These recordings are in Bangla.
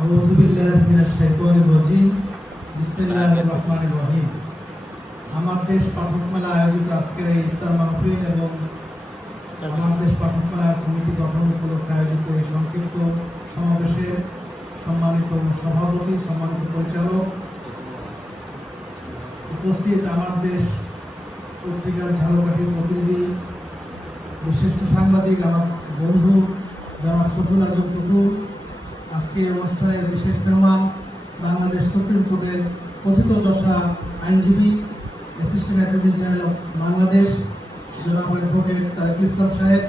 আউযু বিল্লাহি মিনাশ শাইতানির রাজিম। বিসমিল্লাহির রহমানির রহিম। আমার দেশ পাঠক মেলা আয়োজিত আজকের এই ইফতার মাহফিল এবং আমার দেশ পাঠক মেলা কমিটি গঠন উপলক্ষে আয়োজিত এই সংক্ষিপ্ত সমাবেশের সম্মানিত সভাপতি, সম্মানিত পরিচালক, উপস্থিত আমার দেশ পত্রিকার ঝালকাঠির প্রতিনিধি, বিশিষ্ট সাংবাদিক আমার বন্ধু জনাব শফিউল আজম টুটু, আজকে অনুষ্ঠানের বিশেষ মেহমান বাংলাদেশ সুপ্রিম কোর্টের কথিত যশা আইনজীবী, assistant attorney general of Bangladesh জনাব অ্যাডভোকেট তারেকুল ইসলাম সাহেব,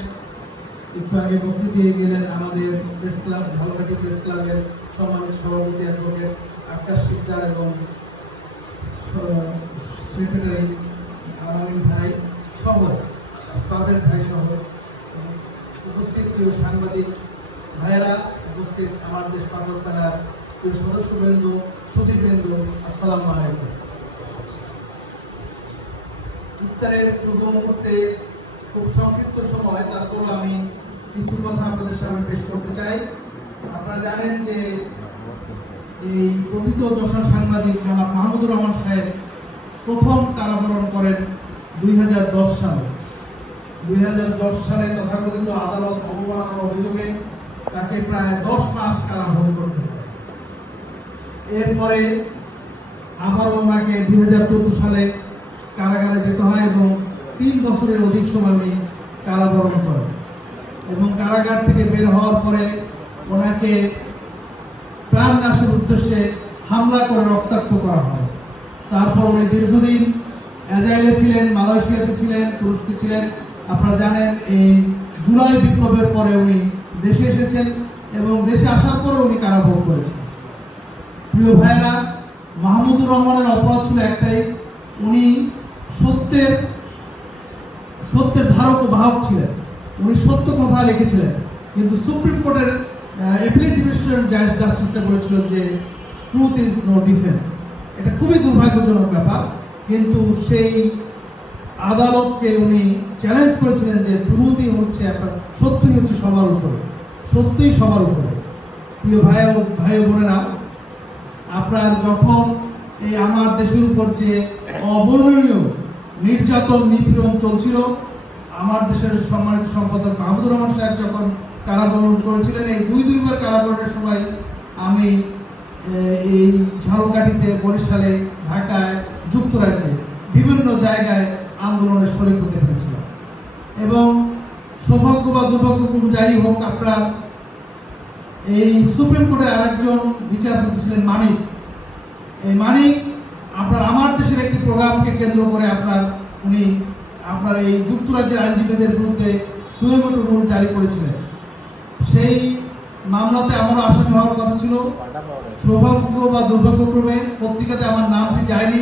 একটু আগে বক্তৃতা দিয়ে গেলেন আমাদের প্রেস ক্লাব ঝালকাঠি প্রেস ক্লাবের সম্মানিত সভাপতি অ্যাডভোকেট আকাশ শিকদার এবং সেক্রেটারি আলামিন ভাই সহ পারভেজ ভাই সহ উপস্থিত প্রিয় সাংবাদিক ভাইয়েরা, উপস্থিত আমার দেশ পাঠক মেলার প্রিয় সদস্যবৃন্দ, সুধীবৃন্দ, আসসালামু আলাইকুম। ইফতারের পূর্ব মুহূর্তে খুব সংক্ষিপ্ত সময়, তারপর আমি কিছু কথা আপনাদের সামনে পেশ করতে চাই। আপনারা জানেন যে এই কথিত যশা সাংবাদিক জনাব মাহমুদুর রহমান সাহেব প্রথম কারাবরণ করেন 2010 সালে। 2010 সালে তথাকথিত আদালত অবমাননার অভিযোগে তাকে প্রায় 10 মাস কারাভোগ করতে হয়। এরপরে আবারও ওনাকে 2014 সালে কারাগারে যেতে হয় এবং 3 বছরের অধিক সময় উনি কারাবরণ করেন এবং কারাগার থেকে বের হওয়ার পরে ওনাকে প্রাণনাশের উদ্দেশ্যে হামলা করে রক্তাক্ত করা হয়। তারপর উনি দীর্ঘদিন এজাইলে ছিলেন, মালয়েশিয়াতে ছিলেন, তুরস্কে ছিলেন। আপনারা জানেন এই জুলাই বিপ্লবের পরে উনি দেশে এসেছেন এবং দেশে আসার পরে উনি কারাভোগ করেছেন। প্রিয় ভাইয়েরা, মাহমুদুর রহমানের অপরাধ ছিল একটাই, উনি সত্যের ধারক ও বাহক ছিলেন। উনি সত্য কথা লিখেছিলেন, কিন্তু সুপ্রিম কোর্টের অ্যাপিলেট ডিভিশন জাস্টিসে বলেছিল যে ট্রুথ ইজ নো ডিফেন্স। এটা খুবই দুর্ভাগ্যজনক ব্যাপার, কিন্তু সেই আদালতকে উনি চ্যালেঞ্জ করেছিলেন যে ট্রুথই হচ্ছে আপনার, সত্যই হচ্ছে সবার উপরে, সত্যই সবার উপরে। প্রিয় ভাই বোনেরা, আপনার যখন এই আমার দেশের উপর যে অবর্ণনীয় নির্যাতন নিপীড়ন চলছিল, আমার দেশের সম্মানিত সম্পাদক মাহমুদুর রহমান সাহেব যখন কারাবরণ করেছিলেন, এই দুইবার কারাবরণের সময় আমি এই ঝালকাঠিতে, বরিশালে, ঢাকায়, যুক্তরাজ্যে বিভিন্ন জায়গায় আন্দোলনের শরীক হতে পেরেছিলাম। এবং সৌভাগ্য বা দুর্ভাগ্যপূর্ণ যাই হোক, আপনার এই সুপ্রিম কোর্টে আরেকজন বিচারপতি ছিলেন মানিক। এই মানিক আপনার আমার দেশের একটি প্রোগ্রামকে কেন্দ্র করে উনি এই যুক্তরাজ্যের আইনজীবীদের বিরুদ্ধে সুয়েমোটো রুল জারি করেছিলেন। সেই মামলাতে আমারও আসামি হওয়ার কথা ছিল। সৌভাগ্য বা দুর্ভাগ্যক্রমে পত্রিকাতে আমার নামটি যায়নি,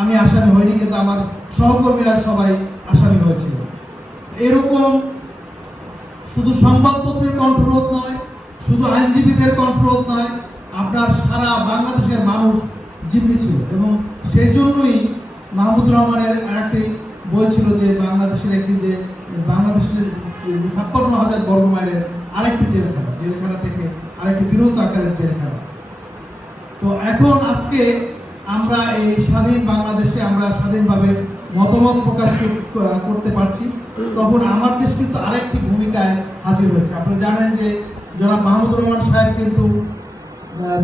আমি আসামি হইনি, কিন্তু আমার সহকর্মীরা সবাই আসামি হয়েছিল। এরকম শুধু সংবাদপত্রের কণ্ঠরোধ নয়, শুধু আইনজীবীদের কণ্ঠরোধ নয়, আপনার সারা বাংলাদেশের মানুষ জিম্মি ছিল। এবং সেই জন্যই মাহমুদুর রহমানের আরেকটি বই ছিল যে বাংলাদেশের 56,000 বর্গ মাইলের আরেকটি জেলখানা থেকে আরেকটি বৃহৎ আকারের জেলখানা। তো এখন আজকে আমরা এই স্বাধীন বাংলাদেশে আমরা স্বাধীনভাবে মতামত প্রকাশ করতে পারছি, তখন আমার দেশ কিন্তু আরেকটি ভূমিকায় হাজির হয়েছে। আপনারা জানেন যে জনাব মাহমুদুর রহমান সাহেব কিন্তু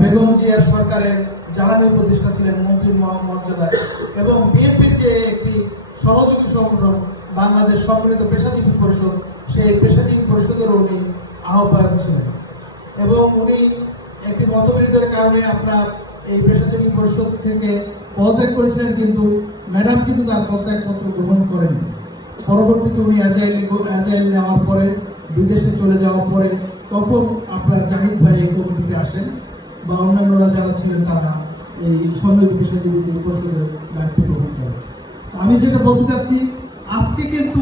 বেগম জিয়ার সরকারের জ্বালানি উপদেষ্টা ছিলেন, মন্ত্রী মর্যাদায়, এবং বিএনপির যে একটি সহযোগী সংগঠন বাংলাদেশ সম্মিলিত পেশাজীবী পরিষদ, সেই পেশাজীবী পরিষদেরও উনি আহ্বায়ক ছিলেন। এবং উনি একটি মতবিরোধের কারণে আপনার এই পেশাজীবী পরিষদ থেকে পদত্যাগ করেছিলেন, কিন্তু ম্যাডাম কিন্তু তার পদত্যাগপত্র গ্রহণ করেনি। পরবর্তীতে উনি অ্যাজাইল নেওয়ার পরে, বিদেশে চলে যাওয়ার পরে, তখন আপনার জাহিদ ভাই এই কমিটিতে আসেন বা অন্যান্যরা যারা ছিলেন তারা এই সম্মিলিত পেশাজীবী পরিষদের দায়িত্ব গ্রহণ করেন। আমি যেটা বলতে চাচ্ছি, আজকে কিন্তু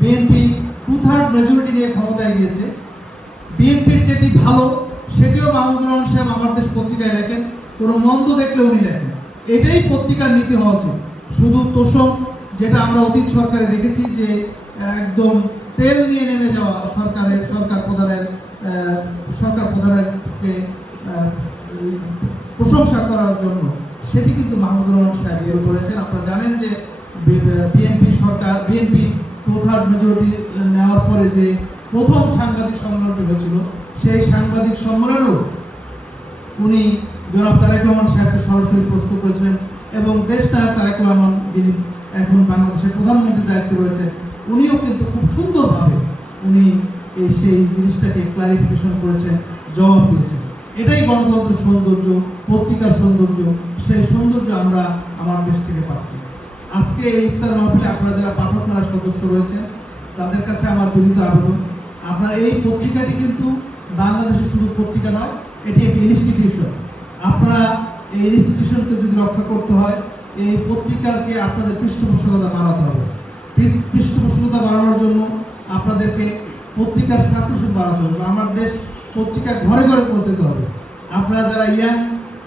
বিএনপি 2/3 মেজরিটি নিয়ে ক্ষমতায় গিয়েছে। বিএনপির যেটি ভালো সেটিও মাহমুদুর রহমান সাহেব আমার দেশ পত্রিকায় লেখেন, কোনো মন্দ দেখলে উনি লেখেন। এটাই পত্রিকার নীতি হওয়া উচিত। শুধু তোষণ, যেটা আমরা অতীত সরকারে দেখেছি যে একদম তেল নিয়ে নেমে যাওয়া সরকার প্রধানের প্রশংসা করার জন্য, সেটি কিন্তু মাহমুদুর রহমান সাহেব বের করেছেন। আপনারা জানেন যে বিএনপি সরকার, বিএনপি 2/3 মেজরিটি নেওয়ার পরে যে প্রথম সাংবাদিক সম্মেলনটি হয়েছিল, সেই সাংবাদিক সম্মেলনেও উনি জনাব তারেক রহমান সাহেবকে সরাসরি প্রশ্ন করেছিলেন এবং দেশনায়ক তারেক রহমান, যিনি এখন বাংলাদেশের প্রধানমন্ত্রীর দায়িত্বে রয়েছে, উনিও কিন্তু খুব সুন্দরভাবে উনি সেই জিনিসটাকে ক্লারিফিকেশন করেছেন, জবাব দিয়েছেন। এটাই গণতন্ত্রের সৌন্দর্য, পত্রিকার সৌন্দর্য। সেই সৌন্দর্য আমরা আমার দেশ থেকে পাচ্ছি। আজকে এই ইফতার মাহফিলে আপনারা যারা পাঠক মেলার সদস্য রয়েছেন, তাদের কাছে আমার বিনীত আবেদন, আপনার এই পত্রিকাটি কিন্তু বাংলাদেশের শুধু পত্রিকা নয়, এটি একটি ইনস্টিটিউশন। আপনারা এই ইনস্টিটিউশনকে যদি রক্ষা করতে হয়, এই পত্রিকাকে আপনাদের পৃষ্ঠপোষকতা বাড়াতে হবে। পৃষ্ঠপোষকতা বাড়ানোর জন্য আপনাদেরকে পত্রিকার সার্কুলেশন বাড়াতে হবে। আমার দেশ পত্রিকা ঘরে ঘরে পৌঁছতে হবে। আপনারা যারা ইয়াং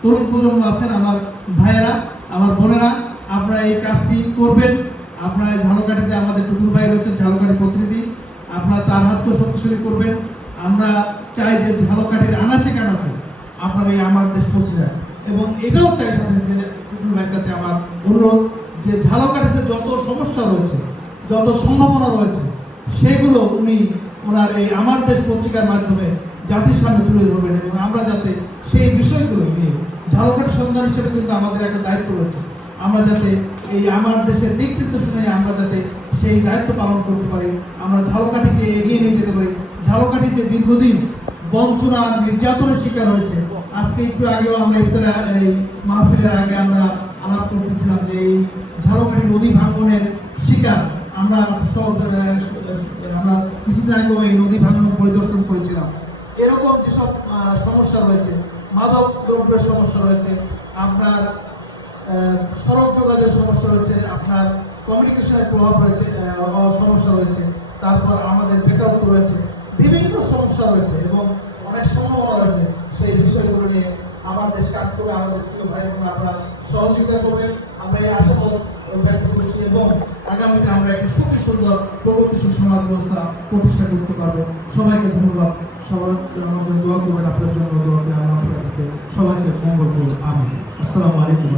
তরুণ প্রজন্ম আছেন, আমার ভাইয়েরা, আমার বোনেরা, আপনারা এই কাজটি করবেন। আপনারা ঝালকাঠিতে আমাদের টুকুর ভাই রয়েছে, ঝালকাঠি প্রতিনিধি, আপনারা তার হাতকে শক্তিশালী করবেন। আমরা চাই যে ঝালকাঠির আনাচে কানাচে আপনারা এই আমার দেশ পৌঁছে যায়, এবং এটাও চাই সাথে সাথে টুকুর ভাইয়ের কাছে আমার অনুরোধ যে ঝালকাঠিতে যত সমস্যা রয়েছে, যত সম্ভাবনা রয়েছে, সেগুলো উনি ওনার এই আমার দেশ পত্রিকার মাধ্যমে জাতির সামনে তুলে ধরবেন, এবং আমরা যাতে সেই বিষয়গুলো নিয়ে, ঝালকাঠি সন্ধান হিসেবে কিন্তু আমাদের একটা দায়িত্ব রয়েছে, আমরা যাতে এই আমার দেশের দিক নির্দেশনা আমরা যাতে সেই দায়িত্ব পালন করতে পারি, আমরা ঝালকাঠিকে এগিয়ে নিয়ে যেতে পারি। ঝালকাঠি যে দীর্ঘদিন বঞ্চনা, নির্যাতনের শিকার হয়েছে, আজকে একটু আগেও আমরা এই মাহফিলের আগে আমরা আলাপ করতেছিলাম যে এই ঝালকাঠি নদী ভাঙনের শিকার আমরা কিছুদিন আগে এই নদী ভাঙন পরিদর্শন করেছিলাম। এরকম যেসব সমস্যা রয়েছে, মাদক দ্রব্যের সমস্যা রয়েছে, আপনার সড়ক যোগাযোগের সমস্যা রয়েছে, আপনার কমিউনিকেশনের প্রভাব রয়েছে, সমস্যা রয়েছে, তারপর আমাদের বেকারত্ব রয়েছে, বিভিন্ন সমস্যা রয়েছে এবং অনেক সম্ভাবনা রয়েছে। সেই বিষয়গুলো নিয়ে আমার দেশ কাজ করে, আমাদের প্রিয় ভাই বোনেরা আপনারা সহযোগিতা করবেন। আমরা এই আশাবাদ ব্যক্ত করছি এবং আগামীতে আমরা একটি সুখী সুন্দর প্রগতিশীল সমাজ ব্যবস্থা প্রতিষ্ঠা করতে পারবো। সবাইকে ধন্যবাদ। সবাই আমাদের দোয়া করবেন, আপনার জন্য দোয়া করে, আমরা আপনাদেরকে সবাইকে মঙ্গল করবো। আমি আসসালামু আলাইকুম।